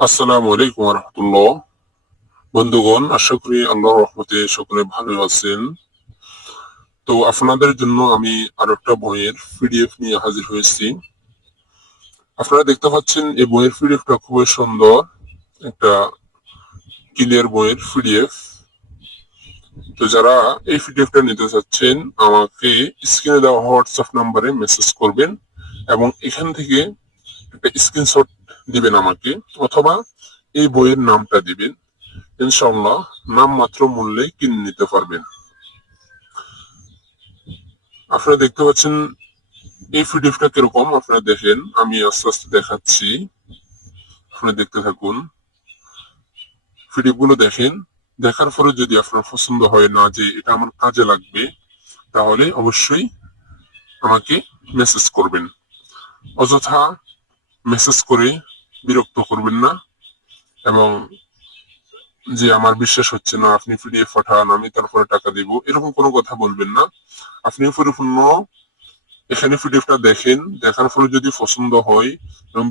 আসসালামু আলাইকুম রহমতুল্লাহ। বন্ধুগণ, আশা করি আল্লাহর রহমতে সকলে ভালো আছেন। তো আপনাদের জন্য আমি আরো একটা বইয়ের পিডিএফ নিয়ে হাজির হয়েছি। আপনারা দেখতে পাচ্ছেন এই বইয়ের পিডিএফটা খুবই সুন্দর, একটা ক্লিয়ার বইয়ের পিডিএফ। তো যারা এই পিডিএফটা নিতে চাচ্ছেন আমাকে স্ক্রিনে দেওয়া হোয়াটসঅ্যাপ নাম্বারে মেসেজ করবেন এবং এখান থেকে একটা স্ক্রিনশট দিবেন আমাকে, অথবা এই বইয়ের নামটা দিবেন। ইনশাআল্লাহ নাম মাত্র মূল্যে কিনে নিতে পারবেন। আপনারা দেখতে পাচ্ছেন এই পিডিএফটা কিরকম, আপনারা দেখেন, আমি আস্তে আস্তে দেখাচ্ছি, আপনারা দেখতে থাকুন। পিডিএফ গুলো দেখেন, দেখার পরে যদি আপনার পছন্দ হয় না যে এটা আমার কাজে লাগবে, তাহলে অবশ্যই আমাকে মেসেজ করবেন। অযথা মেসেজ করে বিরক্ত করবেন না, এবং যে আমার বিশ্বাস হচ্ছে না, আপনি পিডিএফ পাঠান, আমি তারপরে টাকা দিব, এরকম কোনো কথা বলবেন না। আপনি পরিপূর্ণ এখানে পিডিএফটা দেখেন, দেখার পরে যদি পছন্দ হয় এবং